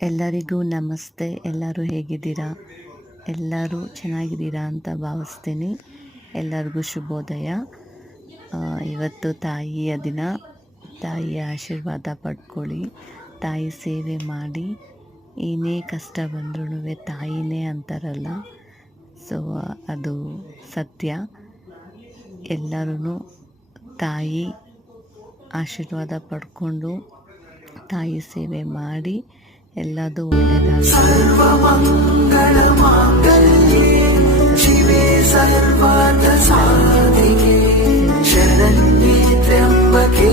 ಎಲ್ಲರಿಗೂ ನಮಸ್ತೆ. ಎಲ್ಲರೂ ಹೇಗಿದ್ದೀರಾ? ಎಲ್ಲರೂ ಚೆನ್ನಾಗಿದ್ದೀರಾ ಅಂತ ಭಾವಿಸ್ತೀನಿ. ಎಲ್ಲರಿಗೂ ಶುಭೋದಯ. ಇವತ್ತು ತಾಯಿಯ ದಿನ. ತಾಯಿಯ ಆಶೀರ್ವಾದ ಪಡ್ಕೊಳ್ಳಿ. ತಾಯಿ ಸೇವೆ ಮಾಡಿ. ಏನೇ ಕಷ್ಟ ಬಂದ್ರೂ ತಾಯಿನೇ ಅಂತಾರಲ್ಲ, ಸೊ ಅದು ಸತ್ಯ. ಎಲ್ಲರೂ ತಾಯಿ ಆಶೀರ್ವಾದ ಪಡ್ಕೊಂಡು ತಾಯಿ ಸೇವೆ ಮಾಡಿ ಎಲ್ಲದೂ ಒಳ್ಳೆಯದಾಗಲಿ. ಸರ್ವಮಂಗಳ ಮಾಂಗಲ್ಯೆ ಶಿವೆ ಸರ್ವಾರ್ಥ ಸಾಧಿಕೆ ಶರಣ್ಯೆ ತ್ರ್ಯಂಬಕೆ